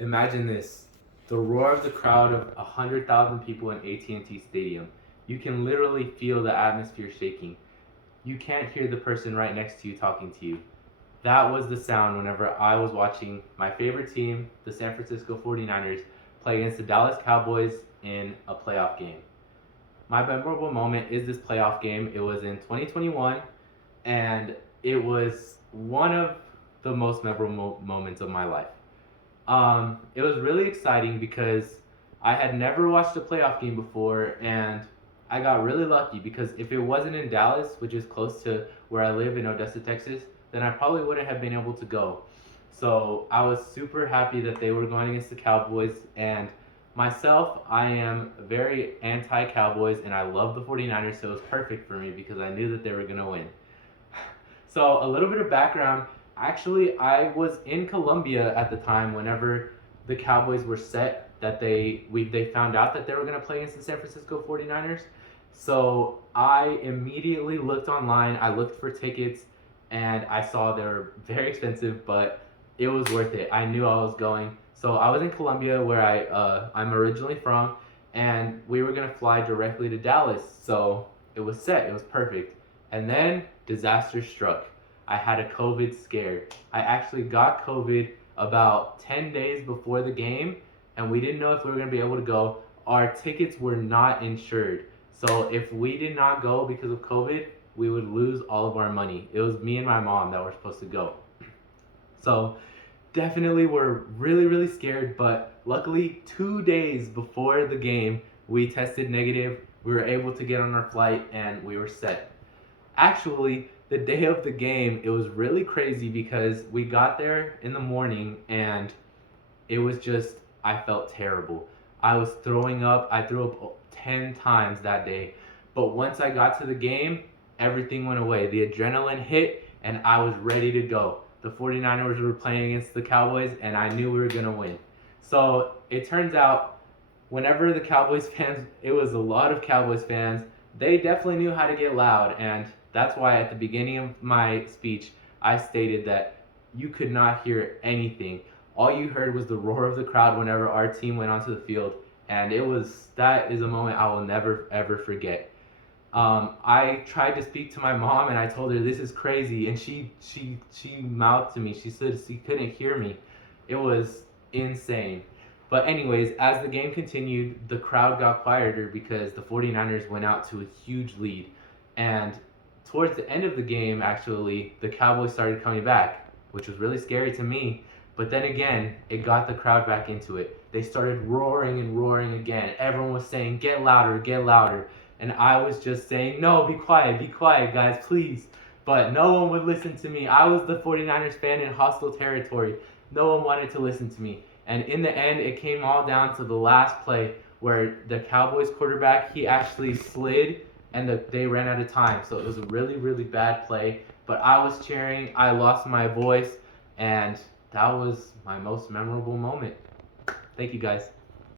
Imagine this: the roar of the crowd of 100,000 people in AT&T Stadium. You can literally feel the atmosphere shaking. You can't hear the person right next to you talking to you. That was the sound whenever I was watching my favorite team, the San Francisco 49ers, play against the Dallas Cowboys in a playoff game. My memorable moment is this playoff game. It was in 2021, and it was one of the most memorable moments of my life. It was really exciting because I had never watched a playoff game before, and I got really lucky because if it wasn't in Dallas, which is close to where I live in Odessa, Texas, then I probably wouldn't have been able to go. So I was super happy that they were going against the Cowboys, and myself, I am very anti Cowboys, and I love the 49ers, so it was perfect for me because I knew that they were going to win. So, a little bit of background. Actually, I was in Colombia at the time whenever the Cowboys were set that they found out that they were going to play against the San Francisco 49ers. So, I immediately looked online, I looked for tickets, and I saw they were very expensive, but it was worth it. I knew I was going. So, I was in Colombia where I'm originally from, and we were going to fly directly to Dallas. So, it was set. It was perfect. And then disaster struck. I had a COVID scare. I actually got COVID about 10 days before the game, and we didn't know if we were going to be able to go. Our tickets were not insured. So if we did not go because of COVID, we would lose all of our money. It was me and my mom that were supposed to go. So definitely we're really, really scared, but luckily 2 days before the game, we tested negative. We were able to get on our flight and we were set. Actually, the day of the game, it was really crazy because we got there in the morning and it was just, I felt terrible. I was throwing up. I threw up 10 times that day. But once I got to the game, everything went away. The adrenaline hit and I was ready to go. The 49ers were playing against the Cowboys and I knew we were going to win. So it turns out, whenever the Cowboys fans, it was a lot of Cowboys fans, they definitely knew how to get loud. And that's why at the beginning of my speech, I stated that you could not hear anything. All you heard was the roar of the crowd whenever our team went onto the field. And that is a moment I will never ever forget. I tried to speak to my mom and I told her this is crazy, and she mouthed to me. She said she couldn't hear me. It was insane. But anyways, as the game continued, the crowd got quieter because the 49ers went out to a huge lead. And towards the end of the game, actually, the Cowboys started coming back, which was really scary to me. But then again, it got the crowd back into it. They started roaring and roaring again. Everyone was saying, get louder, get louder. And I was just saying, no, be quiet, guys, please. But no one would listen to me. I was the 49ers fan in hostile territory. No one wanted to listen to me. And in the end, it came all down to the last play where the Cowboys quarterback, he actually slid and they ran out of time. So it was a really, really bad play. But I was cheering. I lost my voice. And that was my most memorable moment. Thank you, guys.